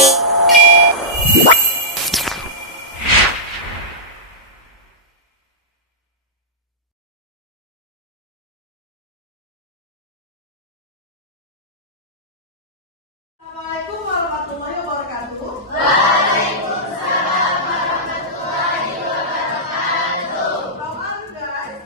Assalamualaikum warahmatullahi wabarakatuh. How are you guys?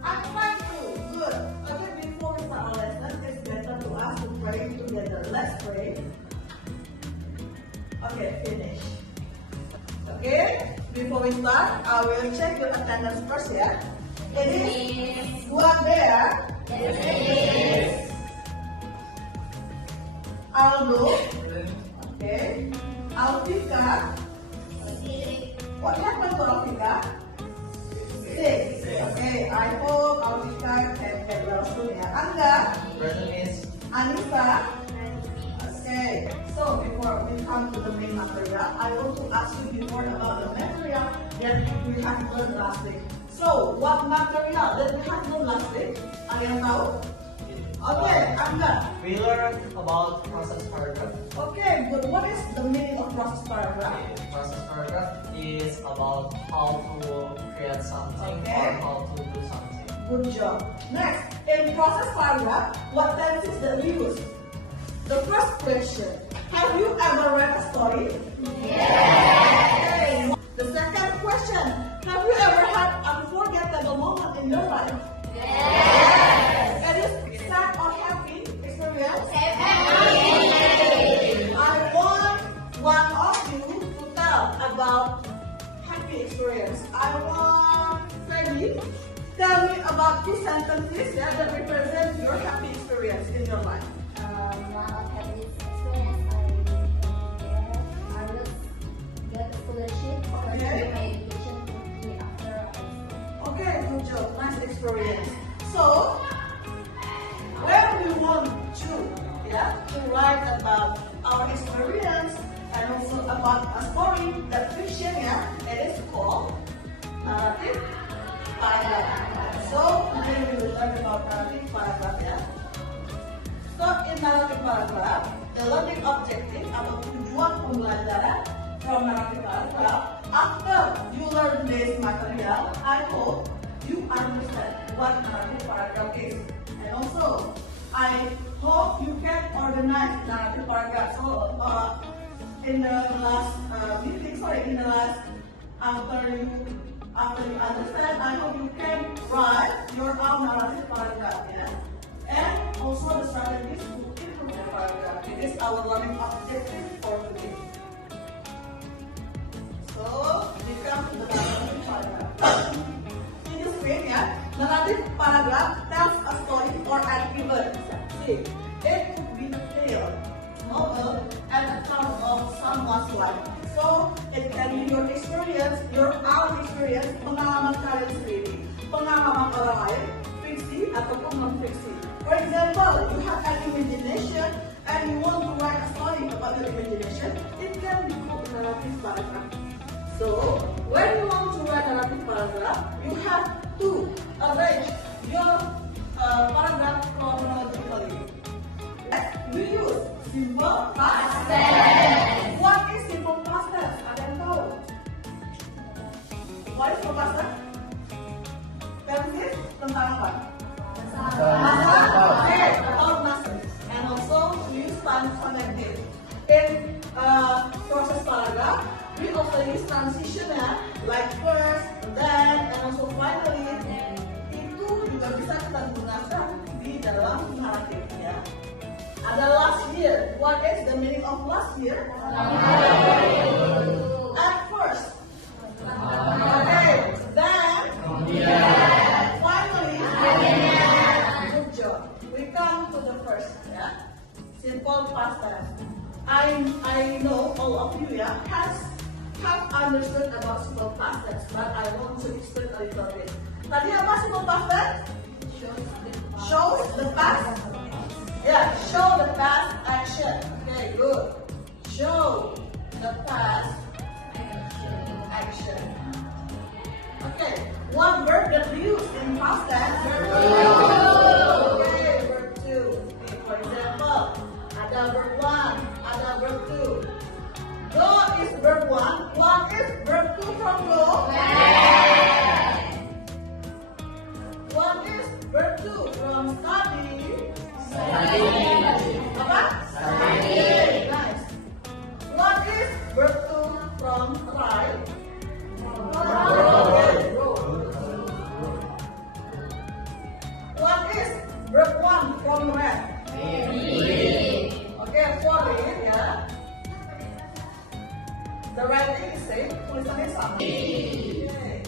I'm fine too. Good. Okay, before we start our lesson, it's better to us to pray together. Let's pray. Okay, finish. Okay, before we start, I will check your attendance first ya. It is buat there. Aldo. Okay. Alvika. What happened to Alvika? Sick. Okay. I hope Alvika can get well soon ya. Angga. Anissa. Okay. So before we come to the main material, I want to ask you before about the material that we have learned last week. So what material that we have learned last week? Ada yang tahu? Okay, Angga. We learned about process paragraph. Okay, good. What is the meaning of process paragraph? Process paragraph is about how to create something Okay. or how to do something. Good job. Next, in process paragraph, what tenses that we use? The first question, have you ever read a story? Yes. The second question, have you ever had unforgettable moment in your life? Yes. It is sad or happy experience? I want one of you to tell about happy experience. I want Freddy tell me about 2 sentences that represent your happy experience in your life. One of happy experience I was get a scholarship for Okay. my education quickly after high school. Okay, good job. Nice experience. So, when we want to write about our experience and also about a story, that fiction, it is called narrative paragraph. So, today we will learn about narrative paragraph. So, in narrative paragraph, the learning objective atau tujuan pembelajaran from narrative paragraph, after you learn this material, I hope you understand what narrative paragraph is. And also, I hope you can organize narrative paragraph. So, in the last after you understand, I hope you can write your own narrative paragraph, and also the strategies to improve the paragraph. It is our learning objective for today. So, we come to the narrative paragraph. In this way, narrative paragraph tells a story or an event. See, it could be a tale, novel, and account of someone's life. So, it can be your experience, your own experience, pengalaman kalian sendiri, pengalaman orang lain, fiksi ataupun non-fiksi. For example, you have an imagination and you want to write a story about your imagination, it can be called narrative paragraph. So, when you want to write a narrative paragraph, you have to arrange your paragraph chronologically. We use simple past tense. What is simple past tense? Ada yang tahu? What is simple past tense? Tense tentang apa? Masa. Okay, about masa. And also we use time connected. In process paragraph, we also use transition like first, then, and also finally. Itu juga bisa kita gunakan di dalam naratif ya. Ada last year. What is the meaning of last year? At first. Okay. Then. Finally. Good job. We come to the first. Simple past tense. I know all of you have understood about simple past tense, but I want to explain a little bit. Tadi apa simple past tense? Shows the past. Show the past action. Okay, good. Show the past action. Okay, one verb that we use in past tense. Okay, verb 2. Okay, for example, ada Apa? Nice. What is verb 2 from try? What is verb 1 from read? Okay, for read ya. The writing is same, tulisannya sama. Okay.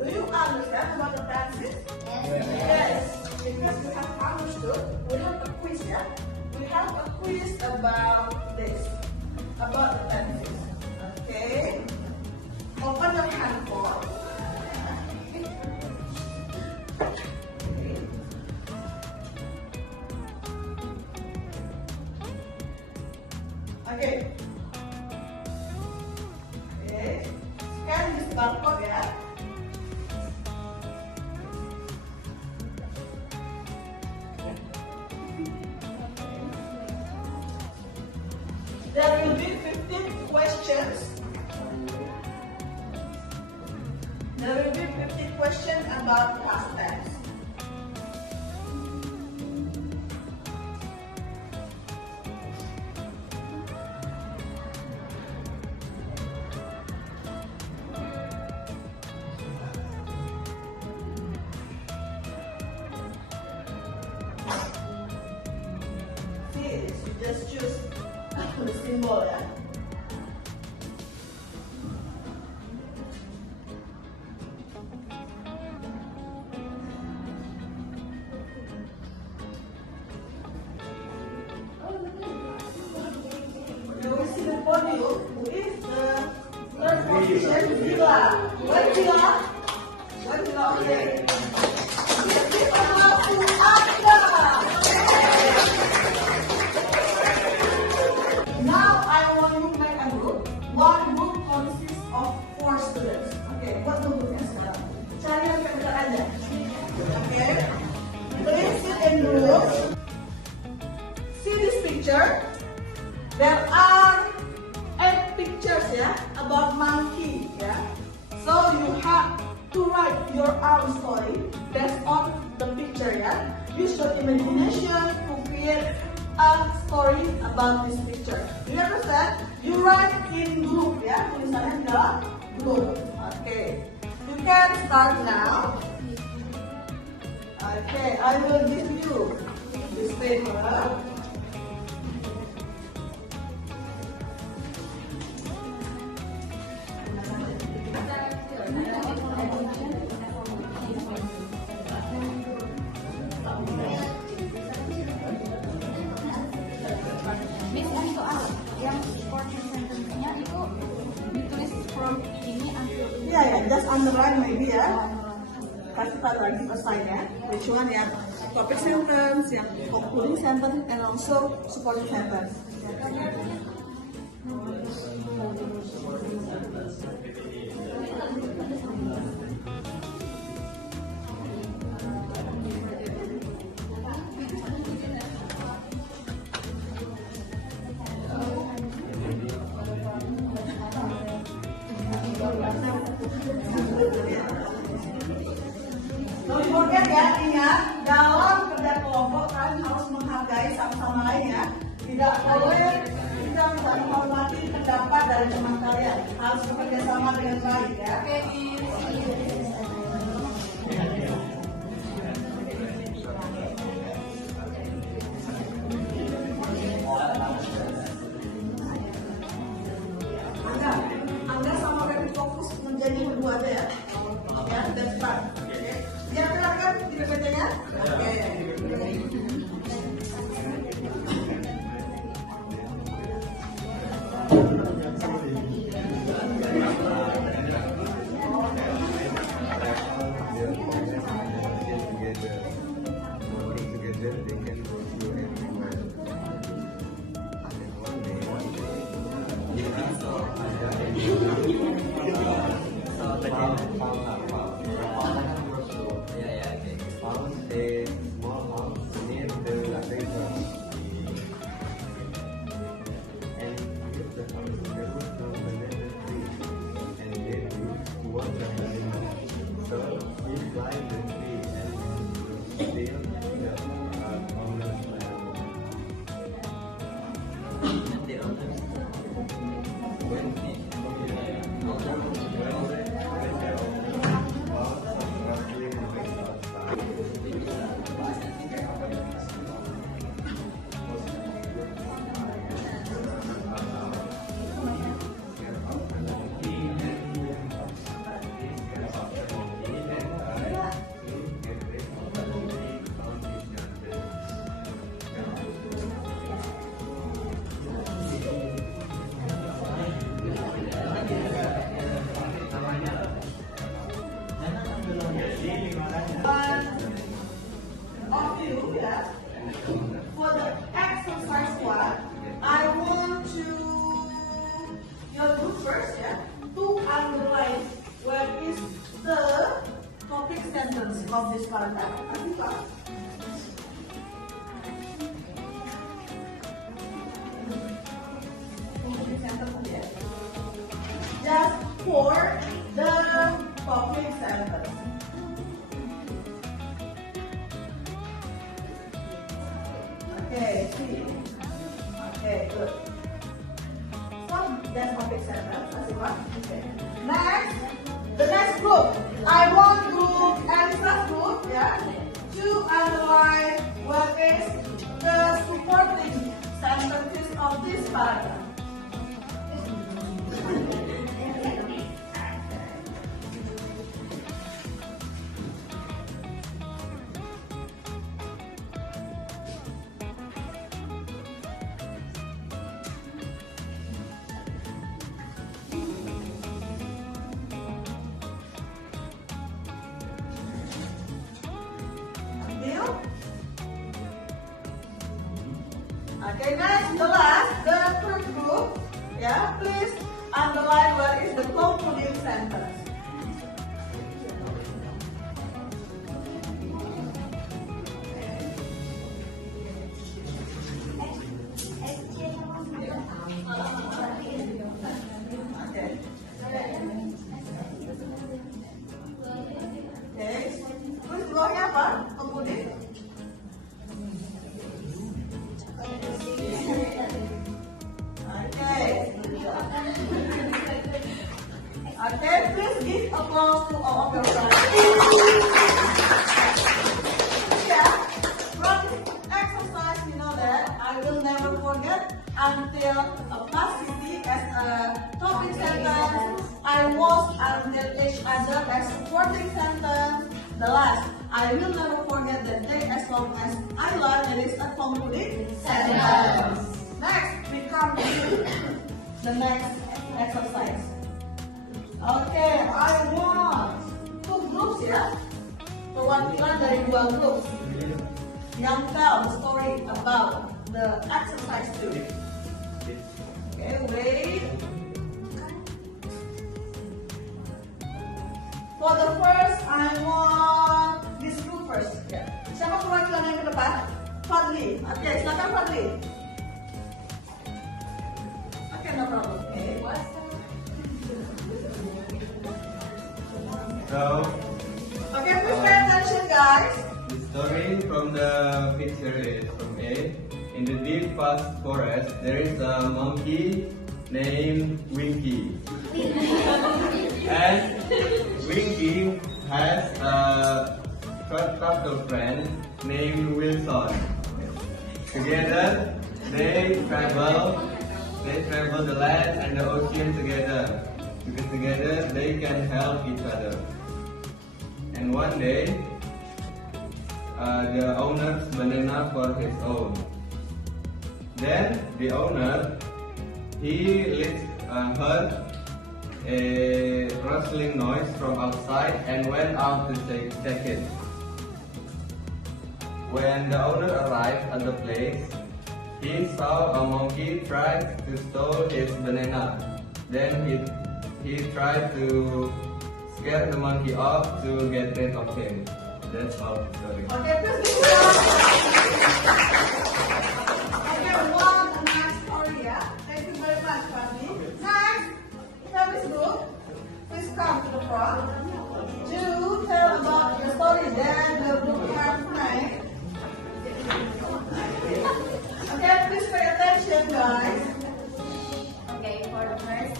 Do you understand about the tenses? Yes. Because we have understood, we have a quiz, yeah? We have a quiz about this, about the tenses. Okay. Open your handphone. Okay. Okay. Scan this barcode ya. There will be 15 questions. There will be 15 questions about past tense. See, you just choose the symbol, yeah? You will see the podium who is the third position, Zila. Where Zila? Where Zila? Okay. Let's give a hand to Akda. Now I want you to make a group. One group consists of 4 students. Okay, buat bentuknya sekarang. Cari yang pintar aja. Okay. Please sit in groups. See this picture. There are 8 pictures, yeah, about monkey, yeah. So you have to write your own story based on the picture, yeah. Use your imagination to create a story about this picture. Do you understand? You write in group, ya. Tulisannya dalam group. Okay. You can start now. Okay, I will give you this paper. Miss, kan soal yang supporting sentence-nya itu ditulis from ini until ini. Yeah, yeah, just underline maybe ya. Kasih tahu lagi pesannya. Which one yang topic sentence, yang concluding sentence, and also supporting sentence. Don't forget ya, ingat dalam kerja kelompok kalian harus menghargai sama-sama lain ya. Tidak boleh kita tidak menghormati pendapat dari teman kalian. Harus bekerja sama dengan baik ya. Anda sama Remy fokus menjadi berdua aja ya. Ya, that's fine. Biar silakan di PPT-nya. Oke. Found a small house near the river, and near the house there was a banana tree, and they used to water the banana. So he climbed the tree and still the owner's land. for the topic sentence. Okay, see. Okay, good. So that's topic sentence. That's it, right? Okay. Next, the next group. I want group Elisa's group, yeah, to underline what is the supporting sentences of this paragraph. Deal? Okay, next, the last, the third group. Yeah, please underline what is the concluding sentence. Okay. Okay. Terus bawahnya apa? Concluding. Okay. Okay, please give applause to all of your friends. Yeah, from this exercise, you know that I will never forget until a past city as a topic sentence. I was until each other as supporting sentence. The last, I will never forget that day as long as I learn it is a concluding sentence. Next, we come to the next exercise. Okay, I want two groups ya. Perwakilan dari dua grup yang tell the story about the exercise 2. Okay, wait. For the first, I want this group first. Ya. Siapa perwakilan yang ke depan? Fadli. Oke, silakan Fadli. Oke, no problem. Okay. So, Okay, please pay attention, guys. the story from the picture is from A. In the deep vast forest, there is a monkey named Winky. And Winky has a turtle friend named Wilson. Together, they travel the land and the ocean together. Because together they can help each other. And one day, the owner's banana for his own. Then the owner, he heard a rustling noise from outside and went out to check it. When the owner arrived at the place, he saw a monkey try to steal his banana. Then he tried to scare the monkey off to get rid of him. That's all the story. Okay, please give it up. Okay, one nice story, yeah. Thank you very much, Fadli. Next, Fadli's group, please come to the front to tell about the story that the group have made. Okay, please pay attention, guys. Okay, for the first,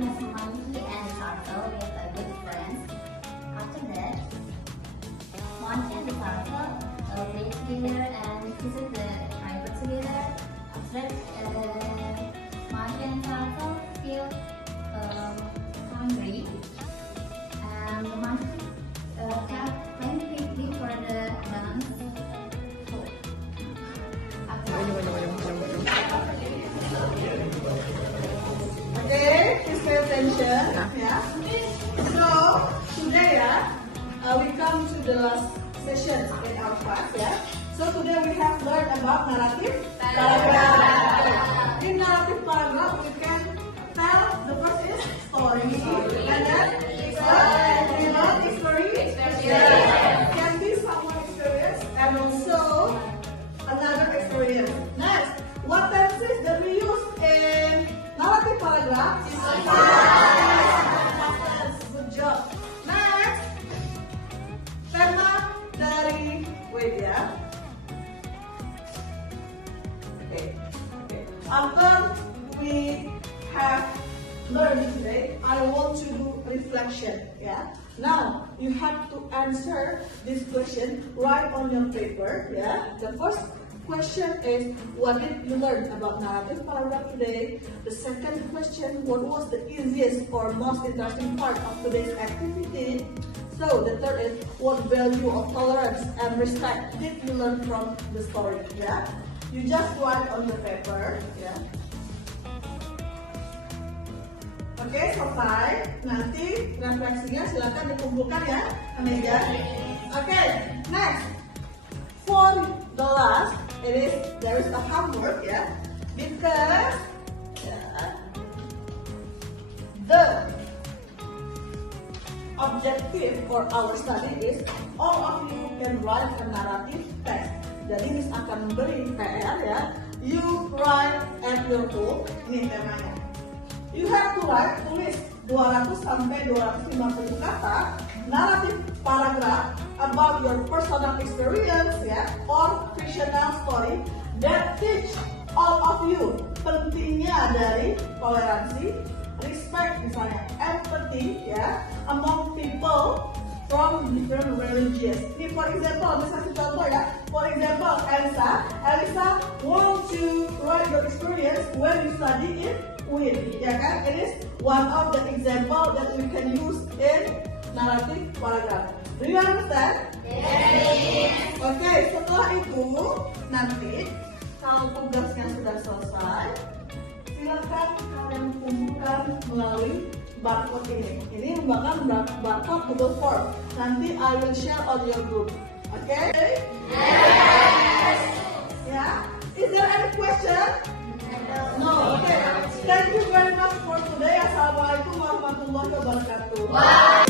Miss Monkey and Turtle with a good friend. After that, Monkey and Turtle play together and visit the river together. After that, Monkey and Turtle feel hungry, and the monkey have plenty quickly for the bananas. Okay, please pay attention. Yeah. So today, we come to the last session in our class. Yeah. So today we have learned about narrative paragraph. In narrative paragraph, we can tell the first is story, and then story. Yeah. Can be someone experience and also another experience. Next, what tenses that we use in narrative paragraph? Okay. After we have learned today, I want to do reflection. Yeah. Now you have to answer this question right on your paper. Yeah. The first question is, what did you learn about narrative paragraph today? The second question, what was the easiest or most interesting part of today's activity? So the third is, what value of tolerance and respect did you learn from the story? Yeah. You just write on the paper. Yeah. Oke, selesai. Nanti refleksinya silakan dikumpulkan ya, meja. Oke, next. For the last, there is a homework ya, because the objective for our study is all of you can write a narrative text. Jadi Miss akan memberi PR ya. You write at your home. Ini temanya. You have to write, tulis 200 sampai 250 kata narrative paragraph about your personal experience ya, or fictional story that teach all of you pentingnya dari toleransi, respect misalnya, empathy ya, among people from different religions. Ini for example, misalnya contoh ya, for example Elisa want to write your experience when you study in UIN, ya kan? It is one of the example that you can use in narrative paragraph. Do you understand? Yes. Oke, setelah itu nanti kalau tugasnya sudah selesai, silakan kalian kumpulkan melalui barcode ini. Ini merupakan barcode Google Form. Nanti I will share on your group. Oke? Yes. Yeah. Is there any question? No. Okay. Thank you very much for today. Assalamualaikum warahmatullahi wabarakatuh.